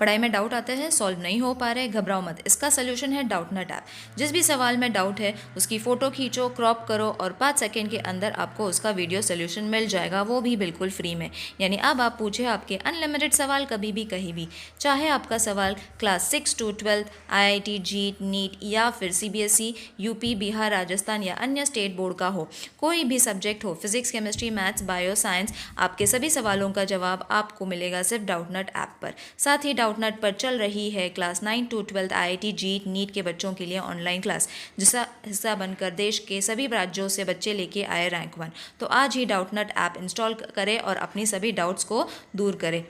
पढ़ाई में डाउट आते हैं, सॉल्व नहीं हो पा रहे, घबराओ मत, इसका सोल्यूशन है डाउटनट ऐप। जिस भी सवाल में डाउट है उसकी फ़ोटो खींचो, क्रॉप करो और 5 सेकंड के अंदर आपको उसका वीडियो सोल्यूशन मिल जाएगा, वो भी बिल्कुल फ्री में। यानी अब आप पूछे आपके अनलिमिटेड सवाल कभी भी कहीं भी, चाहे आपका सवाल क्लास 6 to 12 IIT जीट नीट या फिर CBSE यूपी बिहार राजस्थान या अन्य स्टेट बोर्ड का हो, कोई भी सब्जेक्ट हो, physics chemistry maths bio science, आपके सभी सवालों का जवाब आपको मिलेगा सिर्फ डाउटनट ऐप पर। साथ ही डाउटनट पर चल रही है क्लास 9 to 12 IIT जीट नीट के बच्चों के लिए ऑनलाइन क्लास, जिसका हिस्सा बनकर देश के सभी राज्यों से बच्चे लेके आए रैंक 1। तो आज ही डाउटनट ऐप इंस्टॉल करें और अपनी सभी डाउट्स को दूर करें।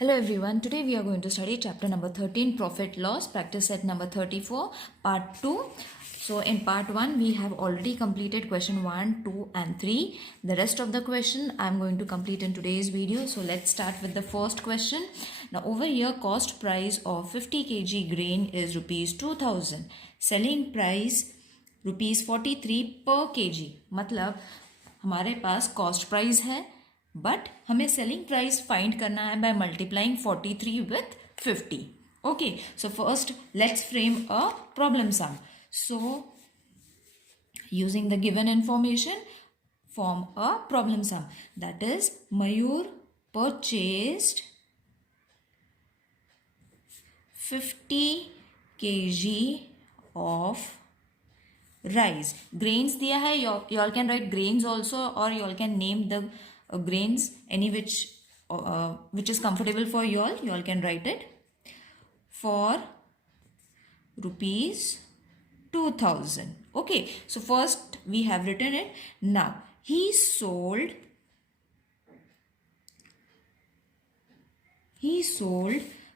Hello everyone, today we are going to study chapter number 13, profit loss, practice set number 34, part 2. So in part 1 we have already completed question 1, 2 and 3. The rest of the question I am going to complete in today's video. So let's start with the first question. Now over here cost price of 50 kg grain is rupees 2000. Selling price rupees 43 per kg. मतलब हमारे पास cost price है but हमें selling price find करना है by multiplying 43 with 50. Okay, so first let's frame a problem sum. So using the given information form a problem sum, that is Mayur purchased 50 kg of rice. Grains दिया है, you all can write grains also or you all can name the grains any which is comfortable for you all can write it, for rupees 2000. Okay, so first we have written it. Now he sold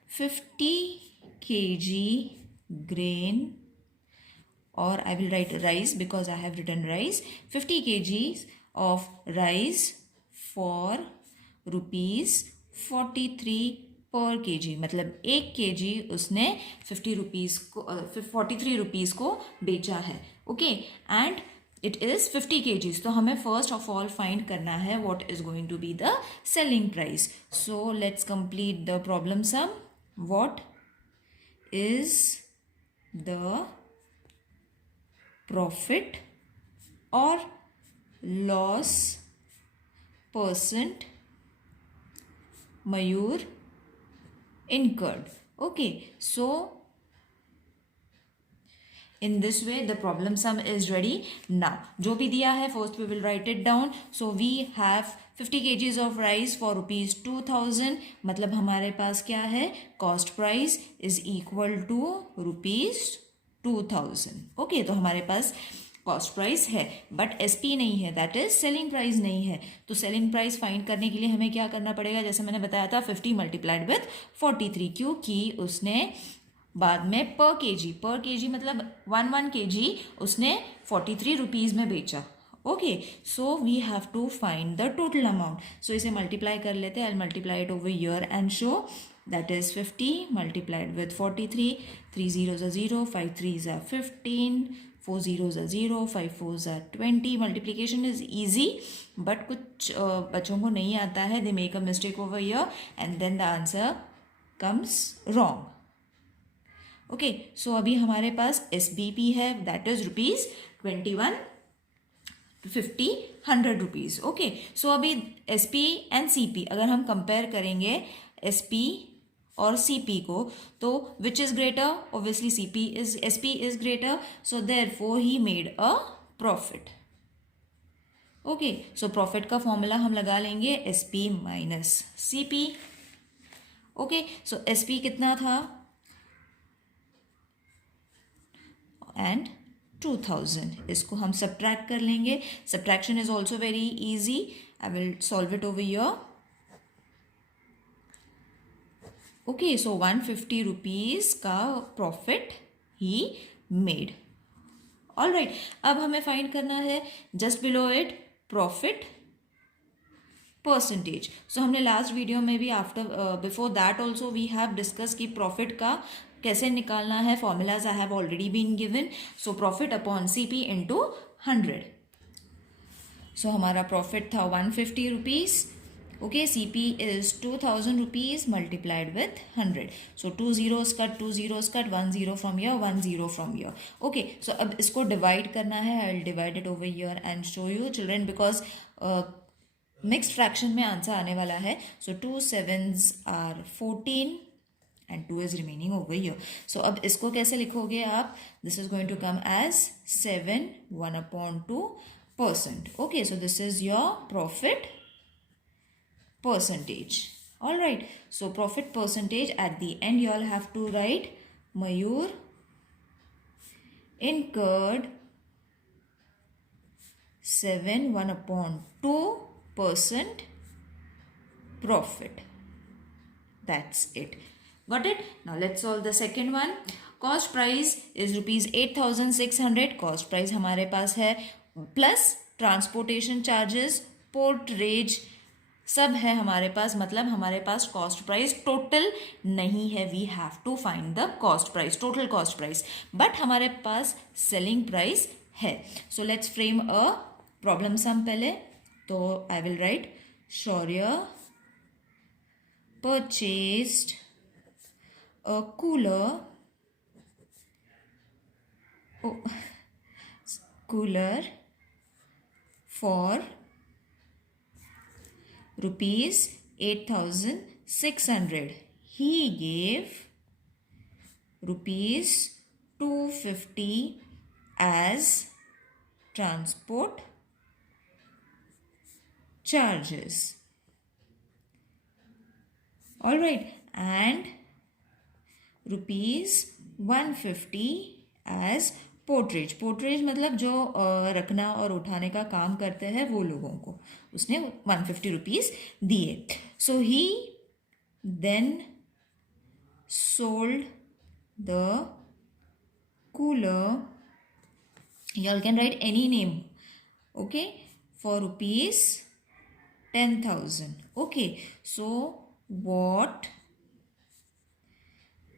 50 kg grain, or I will write rice because I have written rice. 50 kgs of rice for rupees 43 पर kg. मतलब 1 kg उसने 50 rupees को 43 rupees को बेचा है. Okay, and it is 50 kgs. तो हमें first of all find करना है what is going to be the selling price. So let's complete the problem sum. What is the profit or loss percent Mayur incurred. Okay, so in this way the problem sum is ready. Now जो भी दिया है first we will write it down. So we have 50 kgs of rice for rupees 2000. मतलब हमारे पास क्या है, cost price is equal to rupees 2000. Okay, तो हमारे पास कॉस्ट प्राइस है बट एसपी नहीं है, दैट इज सेलिंग प्राइस नहीं है. तो सेलिंग प्राइस फाइंड करने के लिए हमें क्या करना पड़ेगा, जैसे मैंने बताया था 50 मल्टीप्लाइड विथ 43, क्योंकि उसने बाद में पर केजी मतलब 1 kg उसने 43 रुपीज़ में बेचा. Okay, so we have to find the total amount. So इसे मल्टीप्लाई कर लेते हैं. I multiply it over here and show. That is 50 multiplied with 43. 3 zeros are 0, 5 3s are 15, 4 zeros are 0, 5 4s are 20. Multiplication is easy, but कुछ बच्चों को नहीं आता है. They make a mistake over here and then the answer comes wrong. Okay, so अभी हमारे पास SBP है, that is rupees 21, 50, 100 rupees. Okay, so अभी SP एंड CP अगर हम कंपेयर करेंगे SP और CP को, तो which is greater, obviously SP is greater, so therefore he made a profit. Okay, so profit का फॉर्मूला हम लगा लेंगे SP माइनस CP. ओके, सो SP कितना था एंड 2000. इसको हम सब्ट्रैक्ट कर लेंगे. Subtraction is also very easy. I will solve it over here. Okay, so 150 rupees का profit he made. All right, अब हमें फाइंड करना है just below it profit percentage. So हमने लास्ट वीडियो में भी before that also we have discuss कि profit का कैसे निकालना है. Formulas I have already been given. So profit upon CP into 100. So हमारा प्रॉफिट था 150 rupees. Okay, CP is 2000 rupees multiplied with 100. So 2 zeros cut, 2 zeros cut, 1 zero from here, 1 zero from here. Okay, so अब इसको divide करना है. I'll divide it over here and show you children, because mixed fraction में answer आने वाला है. So 2 sevens are 14 and 2 is remaining over here. So अब इसको कैसे लिखोगे आप? This is going to come as 7 1/2%. Okay, so this is your profit percentage. All right, so profit percentage at the end you all have to write Mayur incurred 7 1/2% profit. That's it. Got it? Now let's solve the second one. Cost price is rupees 8600. Cost price हमारे पास है plus transportation charges, porterage सब है हमारे पास. मतलब हमारे पास cost price total नहीं है. We have to find the cost price, total cost price, but हमारे पास सेलिंग प्राइस है. So let's frame a problem some पहले. तो I will write Shaurya purchased a cooler for rupees 8600. He gave rupees 250 as transport charges. All right, and rupees 150 as portrays. Portrays मतलब जो रखना और उठाने का काम करते हैं वो लोगों को उसने 150 रुपीज़ दिए. So he then sold the cooler, you all can write any name, okay, for rupees 10,000. Okay, so what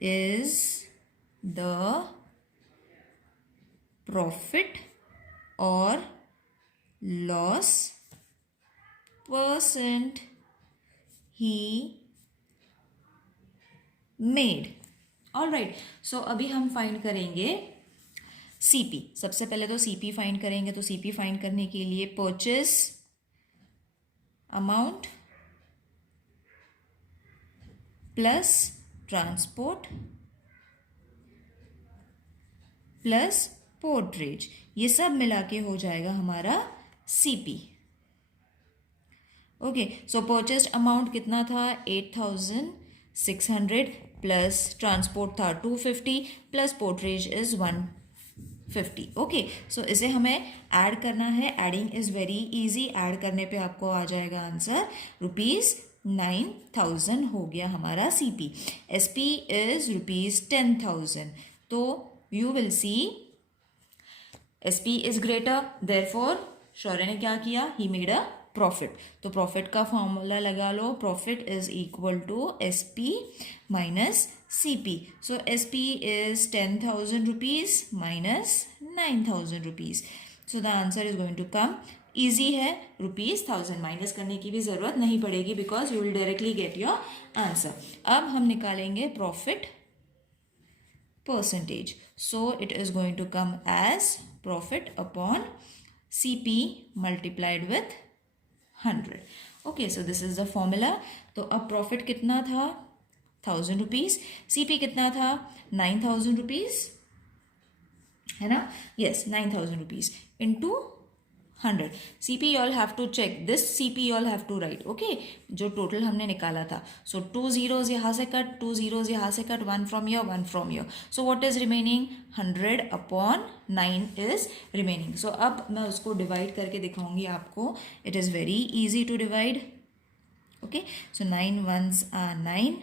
is the profit or loss percent he made? All right, so अभी हम फाइंड करेंगे CP. सबसे पहले तो CP find करेंगे. तो CP find करने के लिए purchase amount plus transport plus portrays, ये सब मिला के हो जाएगा हमारा CP. ओके, सो परचेस्ड अमाउंट कितना था 8600 प्लस ट्रांसपोर्ट था 250 प्लस पोर्ट्रेज इज 150. ओके, सो इसे हमें ऐड करना है. Adding is very easy. Add करने पे आपको आ जाएगा आंसर रुपीज 9000 हो गया हमारा CP. SP is rupees 10,000. तो you will see SP is greater, therefore Shaurya ने क्या किया, ही मेड अ प्रॉफिट. तो प्रॉफिट का फॉर्मूला लगा लो. Profit is equal to SP minus CP. So SP is 10,000 rupees minus 9,000 rupees. So the answer is going to come. Easy है, ₹1000 minus करने की भी ज़रूरत नहीं पड़ेगी because you will directly get your answer. अब हम निकालेंगे profit percentage. So it is going to come as profit upon CP multiplied with 100. Okay, so this is the formula. तो अब प्रॉफिट कितना था 1000 रुपीज़, CP कितना था 9000 रुपीज़, है ना. Yes, 9000 rupees into 100. CP you all have to check. this CP you all have to write. okay, जो total हमने निकाला था. सो 2 zeros यहाँ से कट, 2 zeros यहाँ से cut, 1 from here, 1 from here. so what is remaining? 100 upon 9 is remaining. so अब मैं उसको डिवाइड करके दिखाऊंगी आपको. it is very easy to divide. okay, so 9 ones are 9.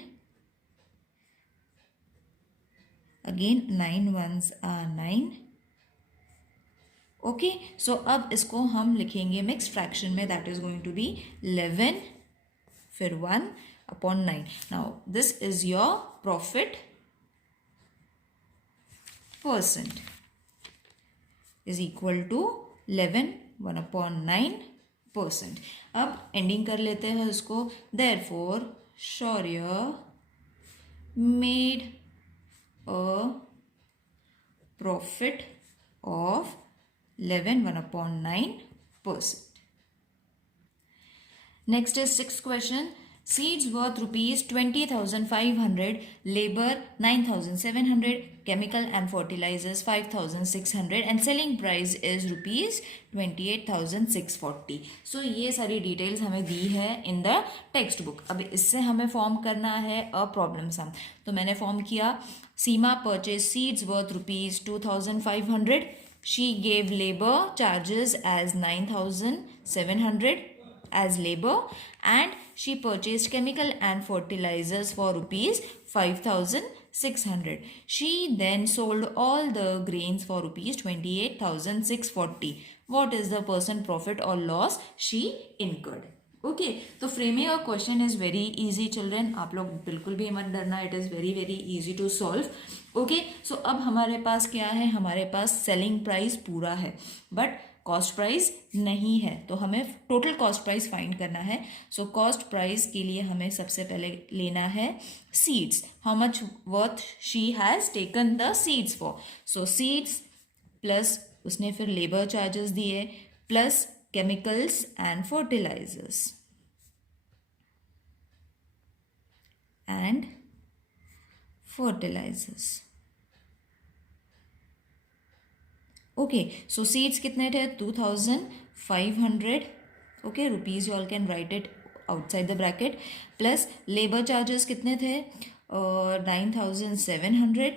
again 9 ones are 9. Okay, so अब इसको हम लिखेंगे मिक्स फ्रैक्शन में. That is going to be 11 फिर 1 upon 9. Now this is your profit percent is equal to 11 1 upon 9 20%। अब ending कर लेते हैं उसको, therefore Shaurya made a profit of 11/9%. Next is sixth question. Seeds worth rupees 20,500, labor 9,700, chemical and fertilizers 5,600 and selling price is rupees 28,640. So ये सारी details हमें दी है in the text book. अब इससे हमें form करना है a problem sum. तो मैंने form किया, सीमा purchased seeds worth rupees 2,500. She gave labor charges as 9,700 as labor and she purchased chemical and fertilizers for rupees 5,600. She then sold all the grains for rupees 28,640. What is the percent profit or loss she incurred? Okay, तो framing a question is very easy children, आप लोग बिल्कुल भी मत डरना, it is very very easy to solve. Okay, so अब हमारे पास क्या है, हमारे पास सेलिंग प्राइस पूरा है बट कॉस्ट प्राइस नहीं है, तो हमें टोटल कॉस्ट प्राइस फाइंड करना है। सो कॉस्ट प्राइस के लिए हमें सबसे पहले लेना है seeds, how much worth she has taken the seeds for. So seeds plus उसने फिर लेबर चार्जेस दिए plus chemicals and fertilizers okay, so seeds कितने थे 2,500 okay, rupees you all can write it outside the bracket plus labor charges कितने थे 9,700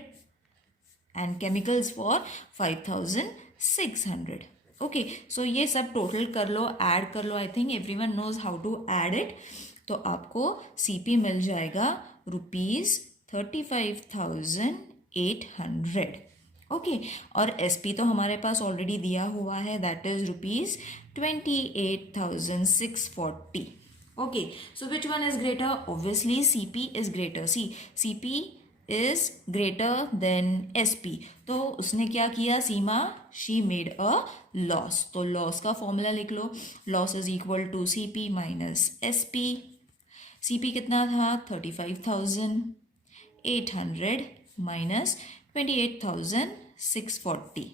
and chemicals for 5,600। Okay, so ये सब total कर लो, ऐड कर लो, I think everyone knows how to add it. तो आपको सीपी मिल जाएगा रुपीज़ 35,800। ओके, और एसपी तो हमारे पास ऑलरेडी दिया हुआ है, that is rupees 28,640। Okay, so which one is greater? Obviously CP is greater. CP is greater than SP, तो उसने क्या किया, Seema she made a loss. तो लॉस का फॉर्मूला लिख लो, loss is equal to CP minus SP. CP कितना था 35,800 माइनस 28,640।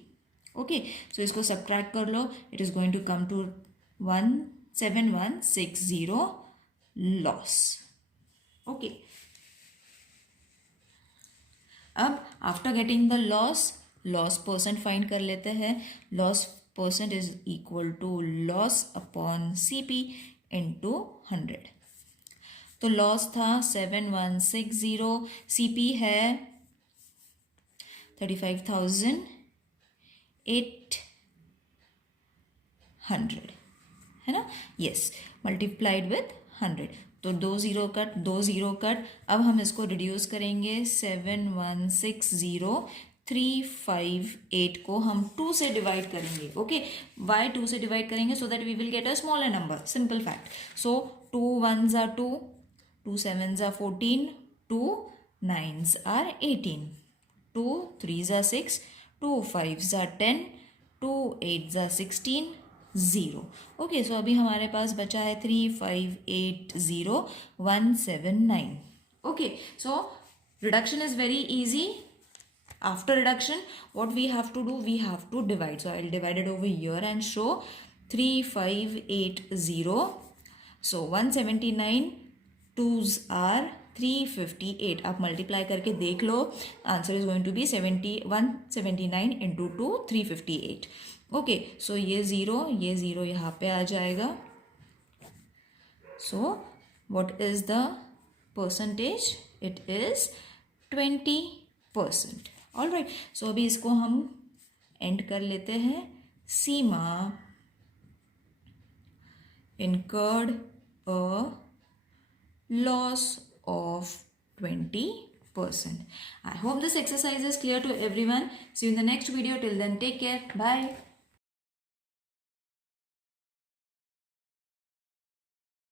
ओके, सो इसको सब्ट्रैक्ट कर लो, it is going to come to 17160 loss. Okay, अब after getting the loss percent find कर लेते हैं। Loss percent is equal to loss upon CP into 100। तो लॉस था 7160, सीपी है 35,800 है ना, यस, मल्टीप्लाइड विथ 100। तो 2 0 कट, 2 0 कट। अब हम इसको रिड्यूस करेंगे, 7160,358 को हम 2 से डिवाइड करेंगे। ओके, वाई 2 से डिवाइड करेंगे? So that we will get a smaller number, simple fact. So 2 1s are 2, 2 7s are 14, 2 9s are 18, 2 3s are 6, 2 5s are 10, 2 8s are 16, 0। Okay, so अभी हमारे पास बचा है 3580179। Okay, so reduction is very easy. After reduction what we have to do, we have to divide. So I'll divide it over here and show 3580. So 179 2s are 358। आप multiply करके देख लो, answer is going to be 179 into 2 358। Okay, so ये zero यहाँ पे आ जाएगा। So what is the percentage? It is 20%। All right, so अभी इसको हम एंड कर लेते हैं। सीमा incurred a loss of 20%. I hope this exercise is clear to everyone. See you in the next video. Till then, take care. Bye.